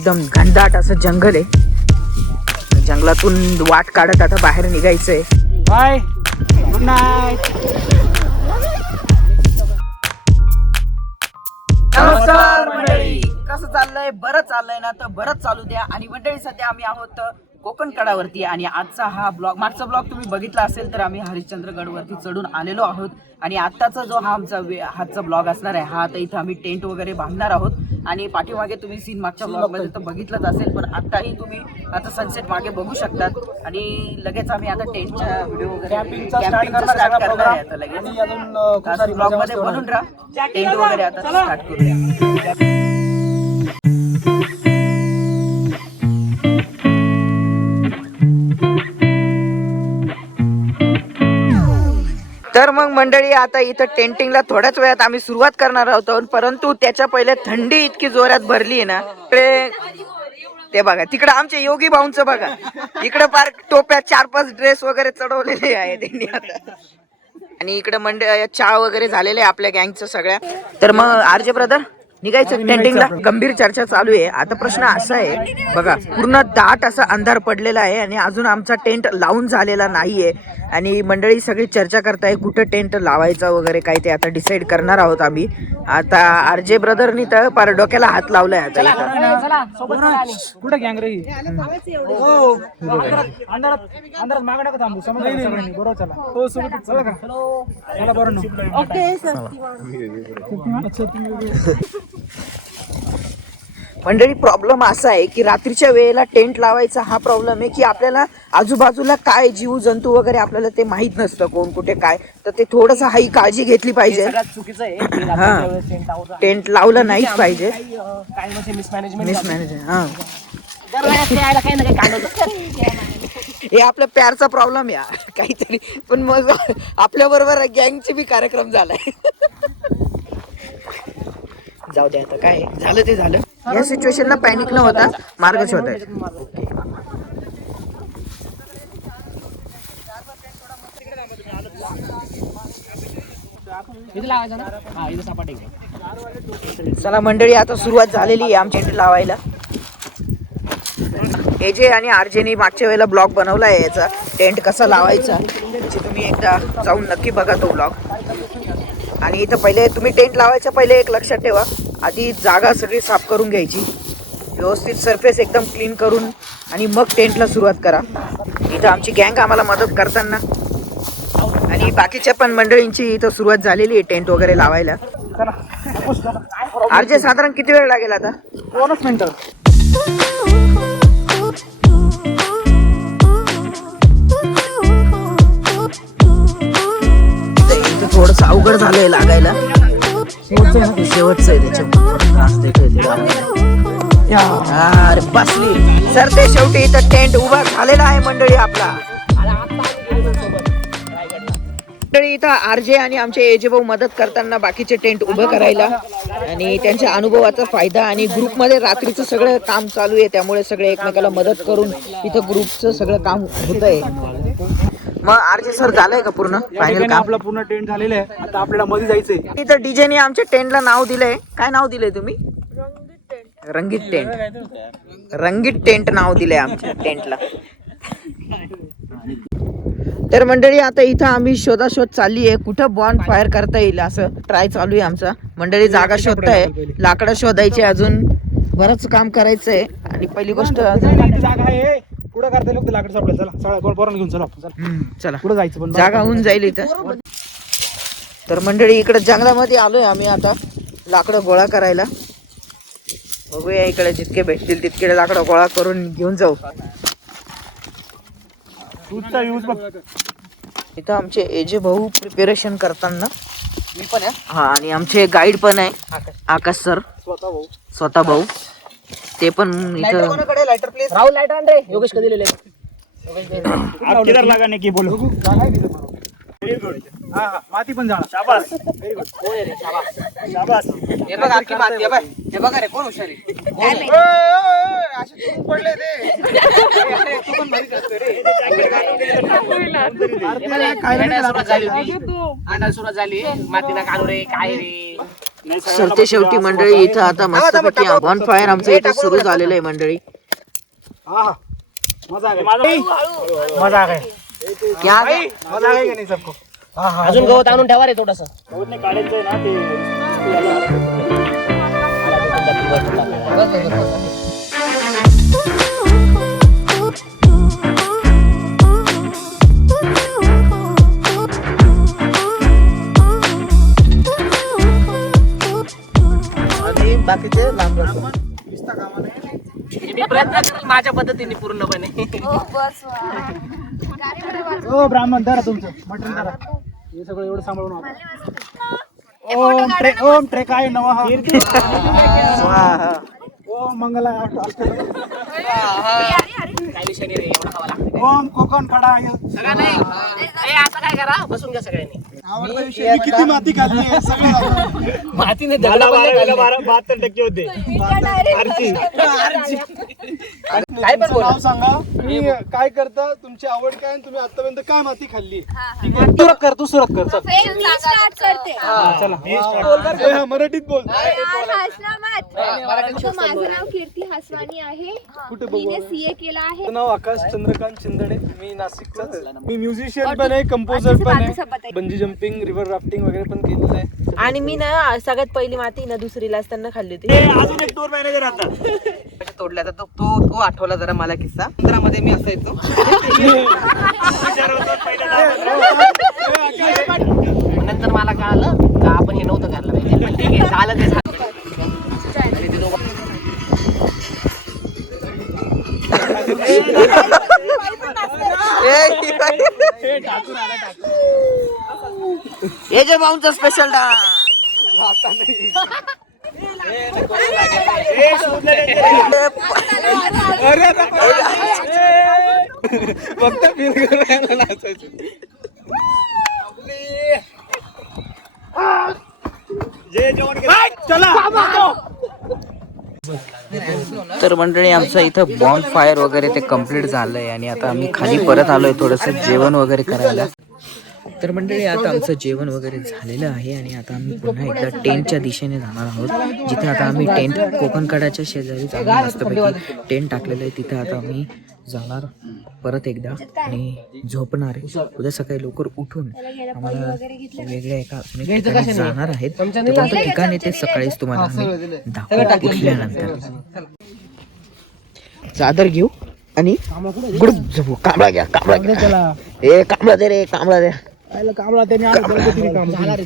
एकदम घनदाट असं जंगल आहे. जंगलातून वाट काढत आता बाहेर निघायचंय. Bye, good night. नमस्कार मंडळी, कसं चाललंय? बरं चाललंय ना? तर बरंच चालू द्या. आणि मंडळी सध्या आम्ही आहोत कोकणकडावरती आणि आजचा हा ब्लॉग, मागचा ब्लॉग तुम्ही बघितला असेल तर आम्ही हरिश्चंद्रगड वरती चढून आलेलो आहोत. आणि आत्ताचा जो हा आमचा हातचा ब्लॉग असणार आहे हा, तर इथं आम्ही टेंट वगैरे बांधणार आहोत. आणि पाठीमागे तुम्ही सीन मागच्या ब्लॉग मध्ये तर बघितलंच असेल, पण आताही तुम्ही आता सनसेट मागे बघू शकतात. आणि लगेच आम्ही आता टेंटच्या व्हिडिओ वगैरे कॅम्पिंगचा स्टार्ट करणार आहे आता लगेच. ब्लॉग मध्ये बनून राहा, टेंट वगैरे आता स्टार्ट करूया. तर मग मंडळी आता इथं टेंटिंगला थोड्याच वेळात आम्ही सुरुवात करणार आहोत. परंतु त्याच्या पहिले थंडी इतकी जोरात भरली आहे ना, ते बघा तिकडे आमच्या योगी भाऊंचं बघा, इकडे पार टोप्या 4-5 ड्रेस वगैरे चढवलेले आहे त्यांनी आता. आणि इकडे चहा वगैरे झालेले आपल्या गँगचं सगळ्या. तर मग आरजे ब्रदर निघायचं टेंटिंगला. गंभीर चर्चा चालू आहे. आता प्रश्न असा आहे बघा, पूर्ण दाट असा अंधार पडलेला आहे आणि अजून आमचा टेंट लावून झालेला नाहीये. आणि मंडळी सगळी चर्चा करताय कुठं टेंट लावायचा वगैरे काय, ते आता डिसाईड करणार आहोत आम्ही. आता आरजे ब्रदरनी तर पार डोक्याला हात लावलाय आता इथं. कुठे गँग रे? अंधारात मागे नका थांबू, समजलं सगळ्यांनी. बरोबर, चला. हो सोबत चला का? चला बरं. ओके मंडळी, प्रॉब्लेम असा आहे की रात्रीच्या वेळेला टेंट लावायचा हा प्रॉब्लेम आहे की आपल्याला आजूबाजूला काय जीव जंतू वगैरे आपल्याला ते माहित नसतं, कोण कुठे काय. तर ते थोडंसं हाही काळजी घेतली पाहिजे. चुकीचं आहे. टेंट लावलं नाहीच पाहिजे. मिसमॅनेजमेंट. हा, हे आपल्या प्यारचा प्रॉब्लेम या काहीतरी. पण मग आपल्या बरोबर गँगचे बी कार्यक्रम झालाय. जाऊ द्या, आता काय झालं ते झालं. या सिच्युएशनला पॅनिक न होता मार्ग शोधायचा. चला मंडळी, आता सुरुवात झालेली आहे आमच्या टेंट लावायला. एजे आणि आरजेनी मागच्या वेळेला ब्लॉग बनवलाय याचा, टेंट कसा लावायचा. तुम्ही एकदा जाऊन नक्की बघा तो ब्लॉग. आणि इथं पहिले तुम्ही टेंट लावायच्या पहिले एक लक्षात ठेवा, आधी जागा सगळी साफ करून घ्यायची, व्यवस्थित सरफेस एकदम क्लीन करून आणि मग टेंटला सुरुवात करा. इथं आमची गँग आम्हाला मदत करताना आणि बाकीच्या पण मंडळींची इथं सुरुवात झालेली आहे टेंट वगैरे लावायला. आरजे साधारण किती वेळ लागेल आता? 2 मिनिटं. थोडस अवघड झालंय लागायला. शेवटचं आहे त्याच्या. अरे बसली सर, ते शेवटी इथं टेंट उभा झालेला आहे मंडळी आपला. मंडळी इथं आरजे आणि आमचे एजे भाऊ मदत करताना बाकीचे टेंट उभं करायला. आणि त्यांच्या अनुभवाचा फायदा आणि ग्रुपमध्ये रात्रीचं सगळं काम चालू आहे, त्यामुळे सगळे एकमेकाला मदत करून इथं ग्रुपचं सगळं काम होत आहे. मग आरजे सर झालंय का पूर्ण फायनल काम? आपला पूर्ण टेंट झालेला आहे. आता आपल्याला मध्ये जायचंय. इथं डीजेने आमच्या टेंटला नाव दिलंय. काय नाव दिलंय तुम्ही? रंगीत टेंट. रंगीत टेंट नाव दिलंय आमच्या टेंटला. तर मंडळी आता इथं आम्ही शोधाशोध चालली आहे, कुठं बॉन फायर करता येईल असं ट्राय चालू आहे आमचा. मंडळी जागा शोधताय, लाकडं शोधायची, अजून बरंच काम करायचंय. आणि पहिली गोष्ट जागा आहे पुढे करता लोक लाकड सापडेल. चला सगळं पोरांना घेऊन चला आपण. चला पुढे जायचं, पण जागा होऊन जाईल इथं. तर मंडळी इकडे जंगलामध्ये आलोय आम्ही आता लाकडं गोळा करायला. बघूया, इकडे जितके भेटतील तितके लाकडं गोळा करून घेऊन जाऊ. इथं आमचे एजे भाऊ प्रिपेरेशन करताना मी पण आहे. हा, आणि आमचे गाईड पण आहे आकाश सर, स्वतः भाऊ. ते पण इथं. Lighter please. राहुल लायटर आण रे. योगेश कधी दिलेले? आप किधर लगाने की बोलो. हा माती पण झाला. शाबास, व्हेरी गुड. कोण रे? शाबास शाबास. हे बघ आपली माती. हे बघा रे, कोण हुशार आहे. असे तू पडले ते. तू पण भारी करतोय रे. काय सुरुवात झाली, अंडा सुरुवात झाली. मातीला काढू रे, काय रे. सरते शेवटी मंडळी इथं आता मस्तपैकी बॉनफायर आमचं इथं सुरू झालेलं आहे मंडळी. मजा आहे क्या मजा आहे की नाही सबको. अजून गवत आणून ठेवा रे थोडस. काढायचंय ना ते. आणि बाकीचे लांब मी प्रयत्न करेल माझ्या पद्धतीने पूर्णपणे. ओ ब्राह्मण धरा तुमचं मटण धरा. हे सगळं एवढं सांभाळून आणा. ओम ट्रे काय नमः. स्वाहा. ओम मंगला. काय विषय नाही रे, एवढं खावा लागतं. ओम कोकणकडा. सगळं नाही ए, असं काय करा, बसून घ्या सगळ्यांनी. आवडता विषय. मी किती माती खाल्ली आहे सगळं. मातीने मला 72% होते. काय पण बोला. नाव सांगा. मी काय करता, तुमची आवड काय आणि तुम्ही आतापर्यंत काय माती खाल्ली. तू सुरत कर चल. चला मराठीत बोल. माझं नाव कीर्ती हसवानी आहे. कुठे मी सीए केला आहे. माझं नाव आकाश चंद्रकांत शिंदे. मी नाशिकचाच. मी म्युझिशियन पण आहे, कंपोजर पण आहे, बंजी जम्पिंग, रिव्हर राफ्टिंग वगैरे पण केलेलं आहे. आणि मी ना सगळ्यात पहिली माती ना दुसरीला असताना खाल्ली होती. अजून एक टूर मॅनेजर आता तोडला तर तो आठवला जरा मला किस्सा. मध्ये मी असायचो. नंतर मला कळालं का आपण हे नव्हतं करायला पाहिजे, पण ठीक आहे झालं ते झालं. हे जे भाऊंचा स्पेशल डान्स. फक्त फील करायला नाचायचं. तर मंडळी आमचं इथं बॉन फायर वगैरे ते कम्प्लीट झालंय आणि आता आम्ही खाली परत आलोय थोडंसं जेवण वगैरे करायला. तर मंडळी आता आमचं जेवण वगैरे झालेलं आहे आणि आता आम्ही पुन्हा एकदा टेंटच्या दिशेने जाणार आहोत. जिथे आता आम्ही टेंट कोकणकडाच्या शेजारी मस्तपैकी टेंट टाकलेलं आहे. तिथे आता आम्ही जाणार परत एकदा आणि झोपणार आहे. उद्या सकाळी लवकर उठून आम्हाला वेगळ्या एका ठिकाणी जाणार आहेत. तर कोणतं ठिकाण ते सकाळीच तुम्हाला आम्ही दाखवू उठल्यानंतर. चादर घेऊ आणि गुड झोपू. कांबळा घ्या, कांबळा घ्या. ए कांबळा दे रे, कांबळा दे. कांबळा त्यांनी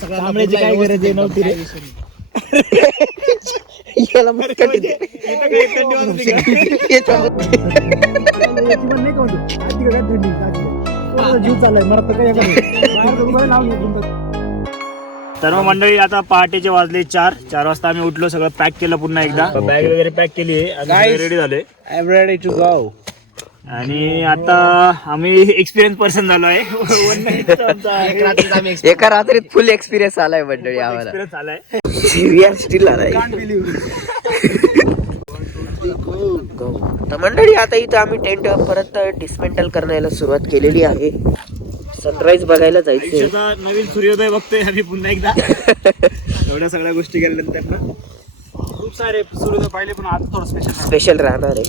कांबळ्याची काय गरज आहे नव्हती रे. याला मस्कट येते. तर मग मंडळी आता पहाटेचे वाजले 4 वाजता आम्ही उठलो. सगळं पॅक केलं पुन्हा एकदा. बॅग वगैरे पॅक केली आहे, रेडी झालोय. I am ready to go. आणि आता आम्ही एक्सपिरियन्स पर्सन झालो आहे. एका रात्रीत फुल एक्सपिरियन्स आलाय मंडळी आम्हाला. एक्सपिरियन्स आलाय. स्टील आलाय. तर मंडळी आता इथं आम्ही टेंट परत डिस्मेंटल करण्याला सुरुवात केलेली आहे. सनराईज बघायला जायचं. नवीन सूर्योदय बघतोय आम्ही पुन्हा एकदा. एवढ्या सगळ्या गोष्टी केल्यानंतर ना खूप सारे सूर्योदय पाहिले, पण आज थोडं स्पेशल राहणार आहे.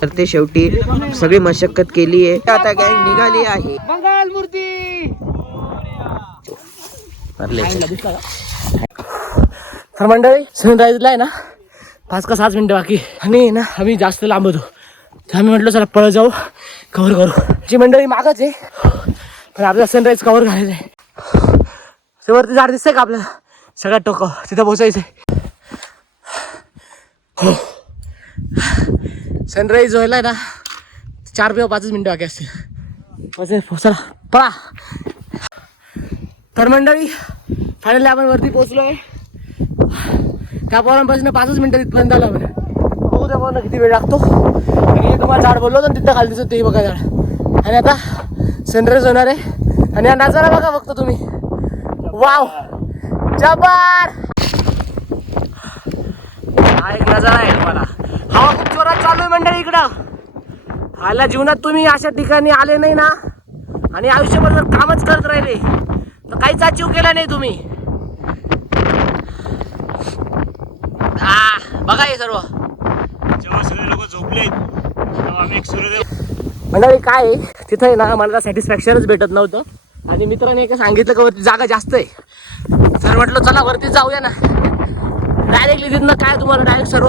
तर ते शेवटी सगळी मशक्कत केली आहे. आता गँग निघाली आहे. मंगल मूर्ती. तर मंडळी सनराईजला आहे ना 5 का 7 मिनिटं बाकी आणि ना आम्ही जास्त लांब होतो. तर आम्ही म्हटलं चला पळ जाऊ, कव्हर करू. जी मंडळी मागच आहे, पण आपल्याला सनराईज कव्हर करायचं आहे. ते वरती झाड दिसतंय का आपल्याला सगळ्यात टोक, तिथं पोहोचायचंय. हो, सनराईज व्हायला ना 4 किंवा 5 मिनिटं बाकी असतील. चला पळा. तर मंडळी फायनली आपण वरती पोहोचलोय. त्या पोरांपासून 5 मिनिटं तिथपर्यंत आलो आपण. बघू त्या पोरांना किती वेळ लागतो. आणि तुम्हाला झाड बोललो तर तिथं खाली दिसत ते बघा झाड. आणि आता सनराईज होणार आहे आणि हा नजारा बघा फक्त तुम्ही. वाव जबर. हा एक नजारा आहे तुम्हाला. हवा खूप जोरात चालू आहे मंडळी इकडं. हाला जीवनात तुम्ही अशा ठिकाणी आले नाही ना आणि आयुष्यभर जर कामच करत राहिले काहीच अचीव केला नाही तुम्ही. बघा हे सर्व जेव्हा सगळे लोक झोपले तेव्हा आम्ही एक सूर्योदय. मंडळी काय आहे, तिथं आहे ना मला सॅटिस्फॅक्शनच भेटत नव्हतं. आणि मित्राने एक सांगितलं की वरती जागा जास्त आहे. तर म्हटलं चला वरती जाऊया ना. डायरेक्टली तिथनं काय तुम्हाला डायरेक्ट सर्व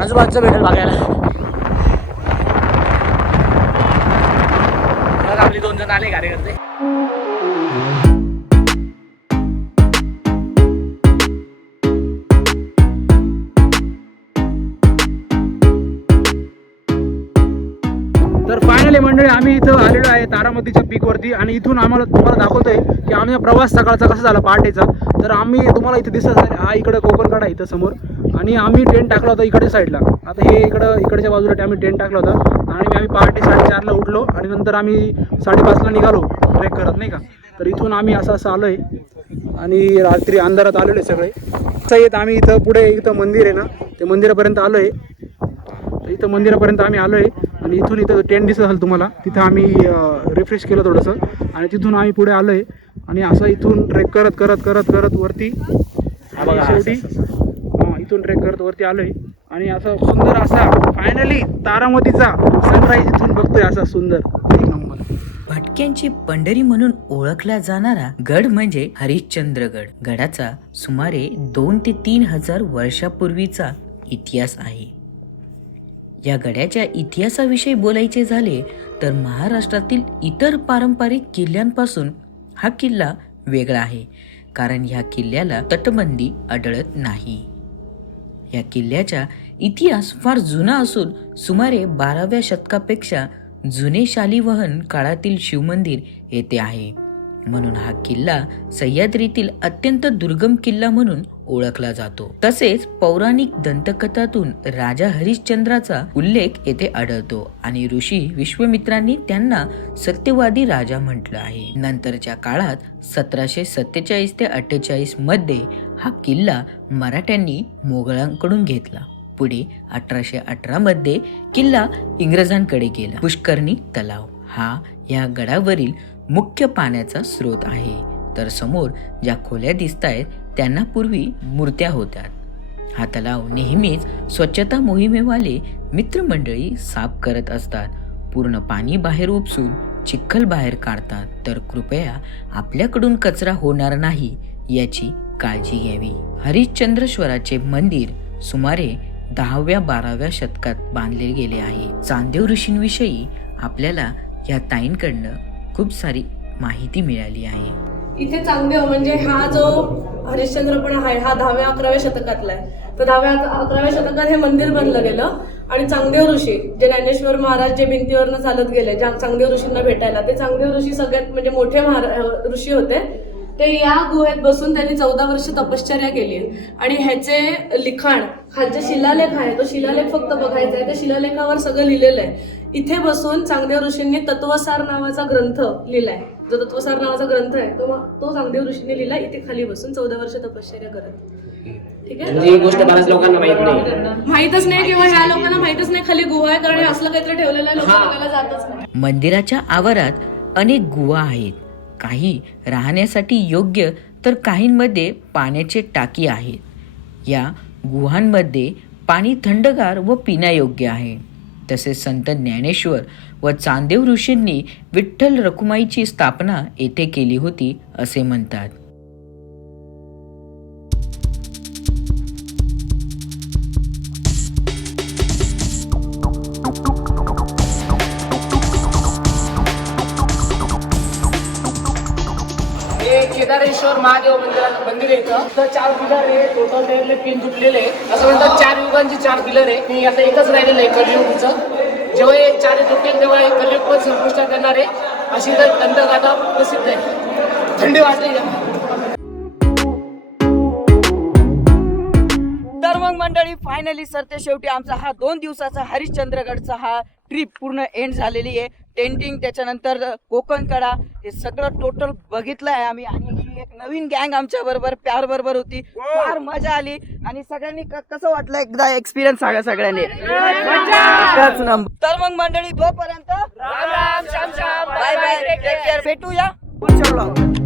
आजूबाजूचं भेटेल बघायला. आपली 2 जण आले कार्यकर्ते. तर फायनली मंडळी आम्ही इथं आलेलो आहे तारामतीच्या पीक वरती. आणि इथून आम्हाला तुम्हाला दाखवतोय की आमचा प्रवास सकाळचा कसा झाला पहाटेचा. तर आम्ही तुम्हाला इथे दिसत आहे हा इकडं कोकणकडा इथं समोर. आणि आम्ही टेंट टाकला होता इकडे साईडला. आता हे इकडच्या बाजूला आम्ही टेंट टाकला होता. आणि आम्ही पहाटे 4:30ला उठलो आणि नंतर आम्ही 5:30ला निघालो ट्रेक करत नाही का. तर इथून आम्ही असं आलोय आणि रात्री अंधारात आलेलो आहे सगळे. असं येत आम्ही इथं पुढे इथं मंदिर आहे ना ते मंदिरापर्यंत आलोय. इथं मंदिरापर्यंत आम्ही आलोय आणि इथून इथं टेंट दिसत असेल तुम्हाला. तिथं आम्ही रिफ्रेश केलं थोडंसं आणि तिथून आम्ही पुढे आलोय. आणि असं इथून ट्रेक करत करत करत करत वरती शेवटी इथून ट्रेक करत वरती आलोय. आणि असं सुंदर असा फायनली तारामतीचा सनराईज इथून बघतोय असा सुंदर एक नंबर. भटक्यांची पंढरी म्हणून ओळखला जाणारा गड म्हणजे हरिश्चंद्रगड. गडाचा सुमारे 2 ते 3 हजार वर्षापूर्वीचा इतिहास आहे. या गडाच्या इतिहासाविषयी बोलायचे झाले तर महाराष्ट्रातील इतर पारंपरिक किल्ल्यांपासून हा किल्ला वेगळा आहे, कारण ह्या किल्ल्याला तटबंदी आढळत नाही. या किल्ल्याचा इतिहास फार जुना असून सुमारे 12व्या शतकापेक्षा जुने शालिवाहन काळातील शिवमंदिर येथे आहे. म्हणून हा किल्ला सह्याद्रीतील अत्यंत दुर्गम किल्ला म्हणून ओळखला जातो. तसेच पौराणिक दंतकथातून राजा हरिश्चंद्राचा उल्लेख येथे आढळतो आणि ऋषी विश्वामित्रांनी त्यांना सत्यवादी राजा म्हटलं आहे. नंतरच्या काळात 1747 ते 48 मध्ये हा किल्ला मराठ्यांनी मोगलांकडून घेतला. पुढे 1818 मध्ये किल्ला इंग्रजांकडे गेला. पुष्करणी तलाव हा या गडावरील मुख्य पाण्याचा स्रोत आहे. तर समोर ज्या खोल्या दिसतायत त्यांना पूर्वी मूर्त्या होत्या. हा तलाव नेहमीच स्वच्छता मोहिमेवाले मित्रमंडळी साफ करत असतात. पूर्ण पाणी बाहेर उपसून चिखल बाहेर काढतात. तर कृपया आपल्याकडून कचरा होणार नाही याची काळजी घ्यावी. हरिश्चंद्रेश्वराचे मंदिर सुमारे 10व्या-12व्या शतकात बांधले गेले आहे. चांदेव ऋषींविषयी आपल्याला या ताईंकडनं खूप सारी माहिती मिळाली आहे. इथे चांगदेव म्हणजे हा जो हरिश्चंद्रपण आहे हा 10व्या-11व्या शतकातला आहे. तर 10व्या-11व्या शतकात हे मंदिर बांधलं गेलं. आणि चांगदेव ऋषी जे ज्ञानेश्वर महाराज जे भिंतीवरनं चालत गेले चांगदेव ऋषींना भेटायला, ते चांगदेव ऋषी सगळ्यात म्हणजे मोठे ऋषी होते. ते या गुहेत बसून त्यांनी 14 वर्ष तपश्चर्या केली. आणि ह्याचे लिखाण हा जे शिलालेख आहे तो शिलालेख फक्त बघायचा आहे. त्या शिलालेखावर सगळं लिहिलेलं आहे. इथे बसून चांगदेव ऋषींनी तत्वसार नावाचा ग्रंथ लिहिलाय. जो तत्वसार नावाचा ग्रंथ आहे तो चांगदेव ऋषींनी लिहिलाय इथे खाली बसून 14 वर्ष तपश्चर्या करत. ठीक आहे, ही गोष्ट बऱ्याच लोकांना माहित नाही, माहितच नाही किंवा ह्या लोकांना माहितच नाही खाली गुहा आहे, कारण असलं काहीतरी ठेवलेलं आहे, लोक बघायला जातच नाही. मंदिराच्या आवारात अनेक गुहा आहेत. काही राहण्यासाठी योग्य तर काहींमध्ये पाण्याचे टाकी आहेत. या गुहांमध्ये पाणी थंडगार व पिण्यायोग्य आहे. तसेच संत ज्ञानेश्वर व चांदेव ऋषींनी विठ्ठल रखुमाईची स्थापना येथे केली होती असे म्हणतात. केदारेश्वर महादेव मंदिर येतं. 4 पिलर आहे, टोटल त्यातले 3 तुटलेले आहे. असं म्हणतात 4 युगांची 4 पिलर आहे. मी आता एकच राहिलेलं आहे कलियुगचं. जेव्हा हे 4 तुटेल तेव्हा हे कलियुग पण संपुष्टात येणार आहे. अशी तर दंतकथा प्रसिद्ध आहे. थंडी वाजली. तर मग मंडळी फायनली सरते शेवटी आमचा हा 2 दिवसाचा हरिश्चंद्रगडचा हा ट्रिप पूर्ण एंड झालेली आहे. टेंटिंग त्याच्यानंतर कोकणकडा हे सगळं टोटल बघितलं आहे आम्ही. आणि ही एक नवीन गँग आमच्या बरोबर प्यार बरोबर होती. फार मजा आली. आणि सगळ्यांनी कसं वाटलं एकदा एक्सपिरियन्स सांगा सगळ्यांनी. तर मग मंडळी तोपर्यंत बाय बाय, टेक केअर, भेटूया पुढच्या ब्लॉग.